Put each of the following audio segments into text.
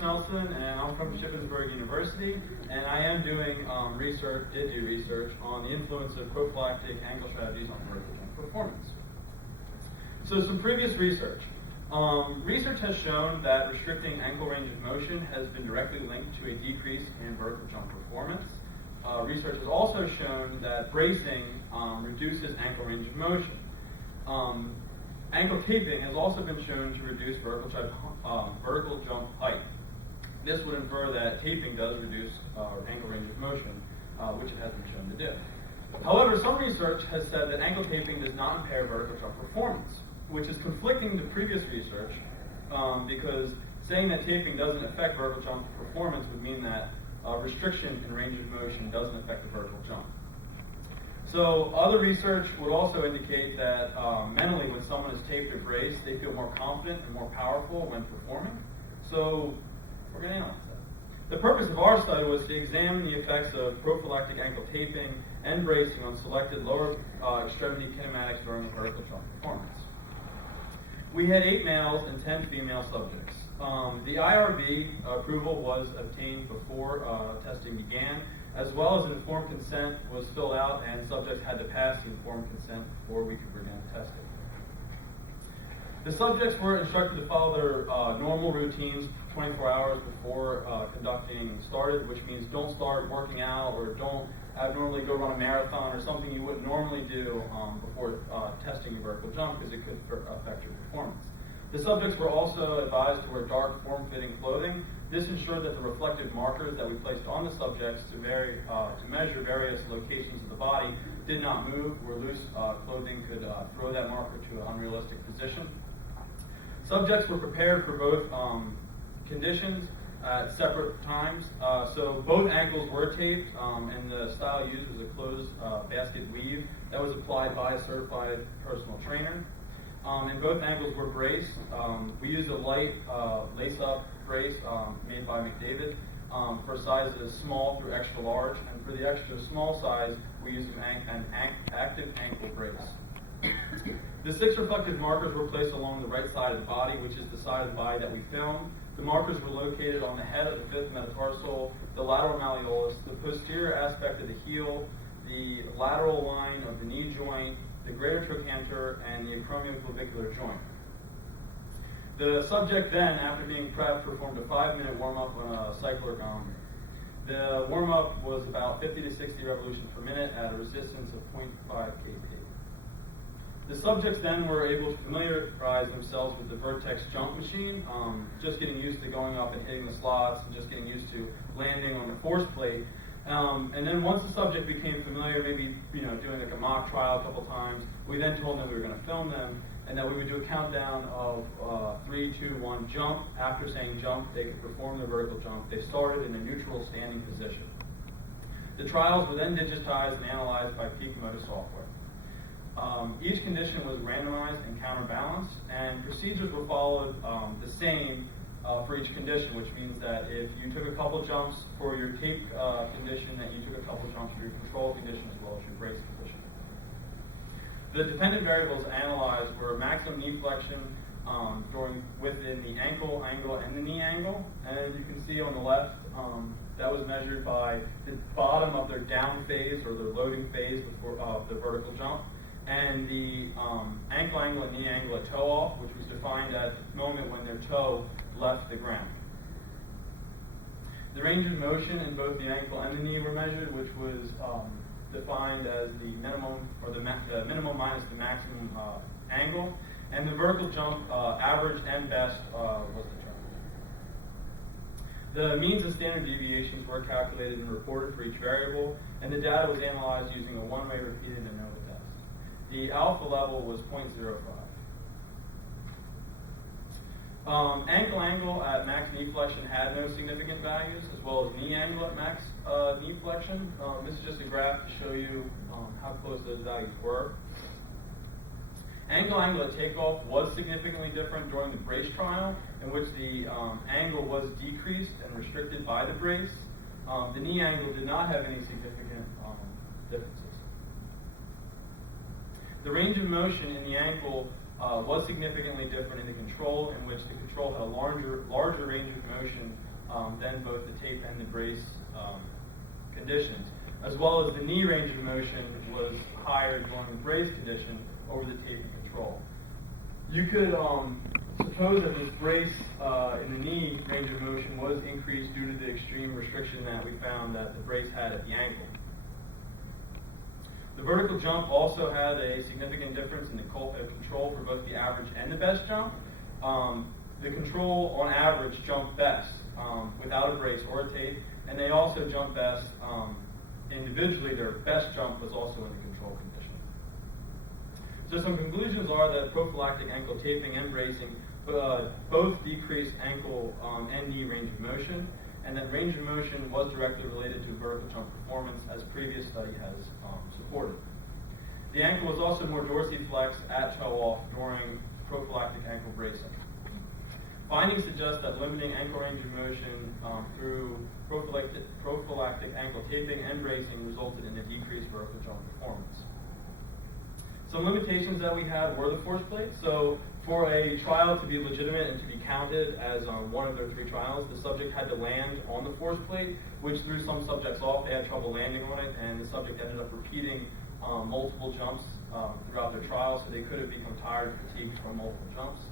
Nelson, and I'm from Shippensburg University, and I am doing did do research on the influence of prophylactic ankle strategies on vertical jump performance. So some previous research. Research has shown that restricting ankle range of motion has been directly linked to a decrease in vertical jump performance. Research has also shown that bracing reduces ankle range of motion. Ankle taping has also been shown to reduce vertical jump height. This would infer that taping does reduce ankle range of motion, which it has been shown to do. However, some research has said that ankle taping does not impair vertical jump performance, which is conflicting to previous research, because saying that taping doesn't affect vertical jump performance would mean that restriction in range of motion doesn't affect the vertical jump. So other research would also indicate that mentally, when someone is taped or braced, they feel more confident and more powerful when performing. So we're going to analyze that. The purpose of our study was to examine the effects of prophylactic ankle taping and bracing on selected lower extremity kinematics during the vertical jump performance. We had 8 males and 10 female subjects. The IRB approval was obtained before testing began, as well as an informed consent was filled out, and subjects had to pass the informed consent before we could begin testing. The subjects were instructed to follow their normal routines 24 hours before conducting started, which means don't start working out or don't abnormally go run a marathon or something you wouldn't normally do before testing your vertical jump, because it could affect your performance. The subjects were also advised to wear dark, form-fitting clothing. This ensured that the reflective markers that we placed on the subjects to measure various locations of the body did not move, where loose clothing could throw that marker to an unrealistic position. Subjects were prepared for both conditions at separate times. So both ankles were taped, and the style used was a closed basket weave that was applied by a certified personal trainer. And both ankles were braced. We used a light lace-up brace made by McDavid for sizes small through extra large, and for the extra small size, we used an active ankle brace. The 6 reflective markers were placed along the right side of the body, which is the side of the body that we filmed. The markers were located on the head of the 5th metatarsal, the lateral malleolus, the posterior aspect of the heel, the lateral line of the knee joint, the greater trochanter, and the acromioclavicular joint. The subject then, after being prepped, performed a 5-minute warm-up on a cycle ergometer. The warm-up was about 50 to 60 revolutions per minute at a resistance of 0.5 kP. The subjects then were able to familiarize themselves with the Vertex jump machine, just getting used to going up and hitting the slots, and just getting used to landing on the force plate. And then once the subject became familiar, maybe doing like a mock trial a couple times, we then told them we were going to film them, and that we would do a countdown of 3, 2, 1, jump. After saying jump, they could perform their vertical jump. They started in a neutral standing position. The trials were then digitized and analyzed by peak motor software. Each condition was randomized and counterbalanced, and procedures were followed the same for each condition, which means that if you took a couple jumps for your tape condition, that you took a couple jumps for your control condition as well as your brace condition. The dependent variables analyzed were maximum knee flexion within the ankle angle and the knee angle, and you can see on the left that was measured by the bottom of their down phase or their loading phase of the vertical jump, and the ankle angle and knee angle at toe off, which was defined at the moment when their toe left the ground. The range of motion in both the ankle and the knee were measured, which was defined as the minimum, or the minimum minus the maximum angle, and the vertical jump average and best was determined. The means and standard deviations were calculated and reported for each variable, and the data was analyzed using a one-way repeated ANOVA test. The alpha level was 0.05. Ankle angle at max knee flexion had no significant values, as well as knee angle at max knee flexion. This is just a graph to show you how close those values were. Ankle angle at takeoff was significantly different during the brace trial, in which the angle was decreased and restricted by the brace. The knee angle did not have any significant differences. The range of motion in the ankle was significantly different in the control, in which the control had a larger range of motion than both the tape and the brace conditions, as well as the knee range of motion was higher during the brace condition over the tape control. You could suppose that this brace in the knee range of motion was increased due to the extreme restriction that we found that the brace had at the ankle. The vertical jump also had a significant difference in the control for both the average and the best jump. The control on average jumped best without a brace or a tape, and they also jumped best individually. Their best jump was also in the control condition. So some conclusions are that prophylactic ankle taping and bracing both decreased ankle and knee range of motion, and that range of motion was directly related to vertical jump performance, as previous study has supported. The ankle was also more dorsiflexed at toe-off during prophylactic ankle bracing. Findings suggest that limiting ankle range of motion through prophylactic ankle taping and bracing resulted in a decreased vertical jump performance. Some limitations that we had were the force plate. So for a trial to be legitimate and to be counted as one of their 3 trials, the subject had to land on the force plate, which threw some subjects off. They had trouble landing on it, and the subject ended up repeating multiple jumps throughout their trial, so they could have become tired and fatigued from multiple jumps.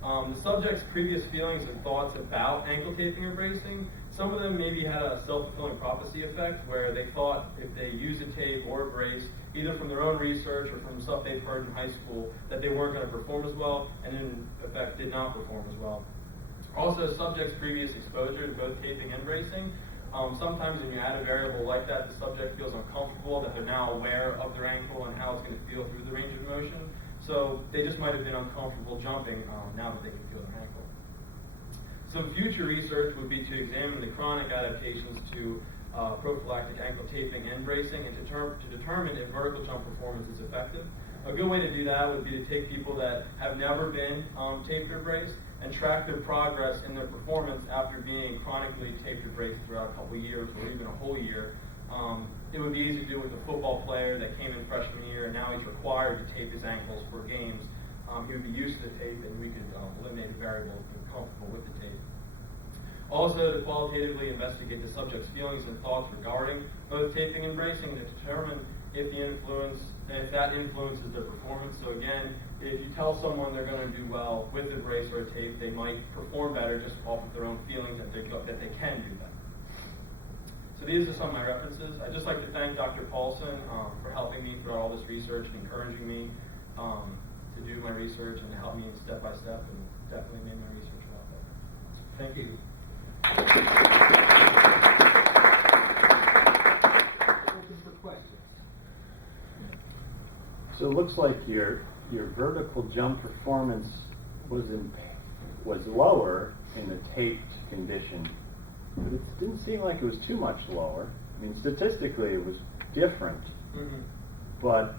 The subject's previous feelings and thoughts about ankle taping or bracing, some of them maybe had a self-fulfilling prophecy effect, where they thought if they used a tape or a brace, either from their own research or from stuff they've heard in high school, that they weren't going to perform as well, and in effect did not perform as well. Also, subject's previous exposure to both taping and bracing. Sometimes when you add a variable like that, the subject feels uncomfortable that they're now aware of their ankle and how it's going to feel through the range of motion. So they just might have been uncomfortable jumping now that they can feel their ankle. Some future research would be to examine the chronic adaptations to prophylactic ankle taping and bracing, and to determine if vertical jump performance is effective. A good way to do that would be to take people that have never been taped or braced and track their progress in their performance after being chronically taped or braced throughout a couple years or even a whole year. It would be easy to do with a football player that came in freshman year and now he's required to tape his ankles for games. He would be used to the tape, and we could eliminate a variable if they're comfortable with the tape. Also, to qualitatively investigate the subject's feelings and thoughts regarding both taping and bracing, to determine if that influences their performance. So again, if you tell someone they're going to do well with a brace or a tape, they might perform better just off of their own feelings that they can do that. So these are some of my references. I'd just like to thank Dr. Paulson for helping me throughout all this research and encouraging me to do my research and to help me step by step, and definitely made my research a lot better. Thank you. Open for questions. So it looks like your vertical jump performance was lower in the taped condition, but it didn't seem like it was too much lower. I mean, statistically it was different, but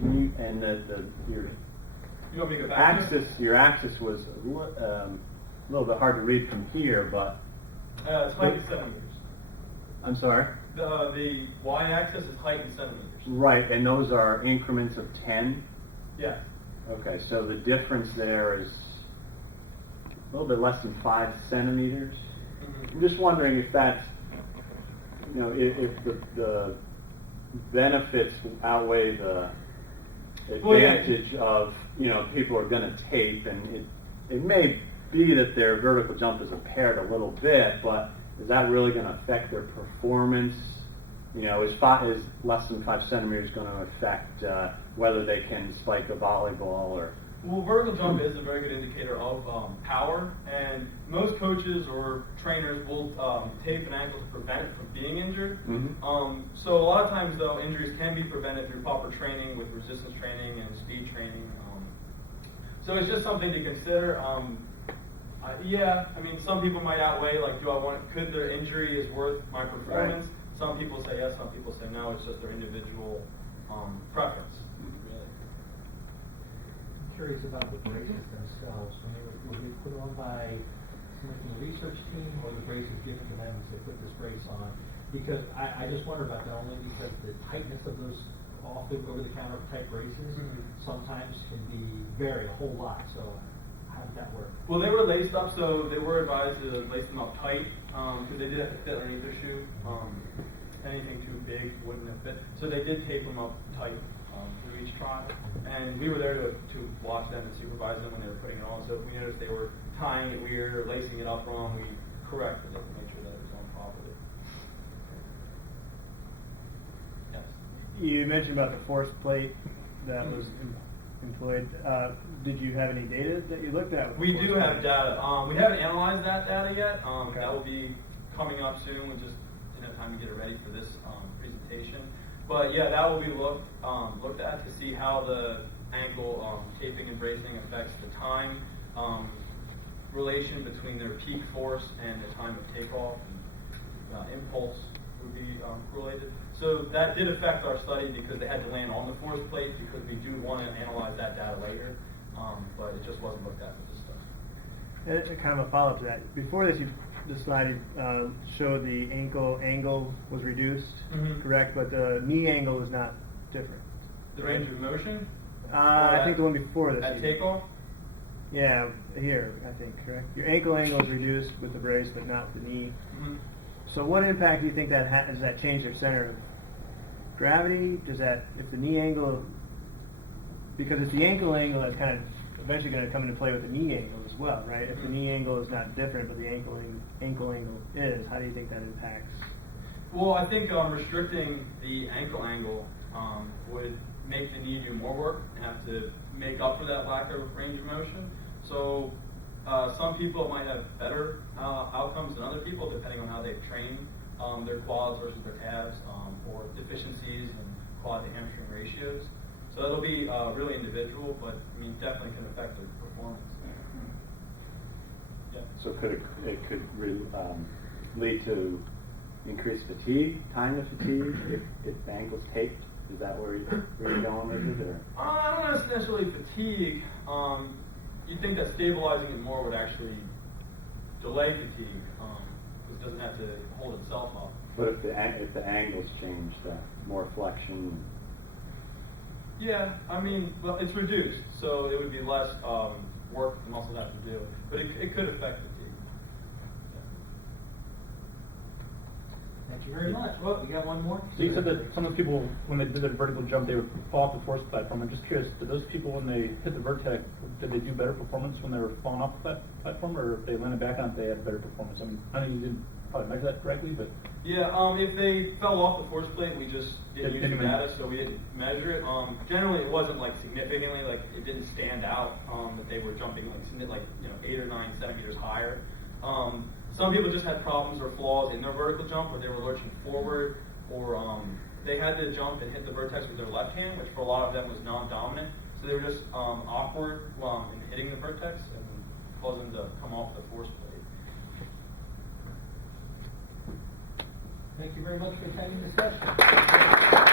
your You want me to go back? your axis was a little bit hard to read from here, but it's height in centimeters. I'm sorry? The y-axis is height in centimeters. Right, and those are increments of 10? Yeah. Okay, so the difference there is a little bit less than 5 centimeters. I'm just wondering if that's, if the benefits outweigh the advantage of, people are going to tape, and it may be that their vertical jump is impaired a little bit, but is that really going to affect their performance? Is less than 5 centimeters going to affect whether they can spike a volleyball or? Well, vertical jump is a very good indicator of power, and most coaches or trainers will tape an ankle to prevent it from being injured. So a lot of times, though, injuries can be prevented through proper training with resistance training and speed training. So it's just something to consider. Some people might outweigh, could their injury is worth my performance? Right. Some people say yes, some people say no. It's just their individual preference. Curious about the braces themselves. Were they put on by someone from the research team, or the braces given to them and say, put this brace on? Because I just wonder about that only because the tightness of those often over-the-counter type braces sometimes can vary a whole lot. So how did that work? Well, they were laced up, so they were advised to lace them up tight, because they did have to fit underneath their shoe. Anything too big wouldn't have fit. So they did tape them up tight through each trial. And we were there to watch them and supervise them when they were putting it on. So if we noticed they were tying it weird or lacing it up wrong, we corrected it to make sure that it was on properly. Yes. You mentioned about the force plate that was employed. Did you have any data that you looked at? We do have data. We haven't analyzed that data yet. Okay. That will be coming up soon. We just didn't have time to get it ready for this presentation. But yeah, that will be looked at to see how the ankle taping and bracing affects the time relation between their peak force and the time of takeoff. And, impulse would be correlated. So that did affect our study because they had to land on the force plate because we do want to analyze that data later, but it just wasn't looked at for this study. And kind of a follow-up to that. Before this, the slide showed the ankle angle was reduced, correct? But the knee angle is not different. The range of motion? I think the one before this. At takeoff? Yeah, here, I think, correct? Your ankle angle is reduced with the brace, but not the knee. So what impact do you think that has? Does that change their center of gravity? Does that, if the knee angle, because it's the ankle angle that's kind of eventually going to come into play with the knee angle as well, right? If the knee angle is not different, but the ankle angle is, how do you think that impacts? Well, I think restricting the ankle angle would make the knee do more work and have to make up for that lack of range of motion. So some people might have better outcomes than other people depending on how they've trained their quads versus their calves, or deficiencies in quad to hamstring ratios. So it'll be really individual, but I mean definitely can affect their performance. Yeah. So it could lead to increased fatigue, time of fatigue, if the ankle's taped? Is that where you're going with it? Or? I don't know if necessarily fatigue. You'd think that stabilizing it more would actually delay fatigue, because it doesn't have to hold itself up. But if the angles change, more flexion. Yeah, I mean, well, it's reduced, so it would be less work the muscles have to do, but it could affect fatigue. Thank you very much. Well, we got one more. So you said that some of the people, when they did the vertical jump, they would fall off the force platform. I'm just curious, did those people, when they hit the vertex, did they do better performance when they were falling off the platform, or if they landed back on it, they had better performance? I mean, I know you didn't probably measure that correctly, but... Yeah, if they fell off the force plate, we just didn't use the data, so we didn't measure it. Generally, it wasn't like significantly, like it didn't stand out that they were jumping like 8 or 9 centimeters higher. Some people just had problems or flaws in their vertical jump where they were lurching forward, or they had to jump and hit the vertex with their left hand, which for a lot of them was non-dominant. So they were just awkward in hitting the vertex and caused them to come off the force plate. Thank you very much for attending the session.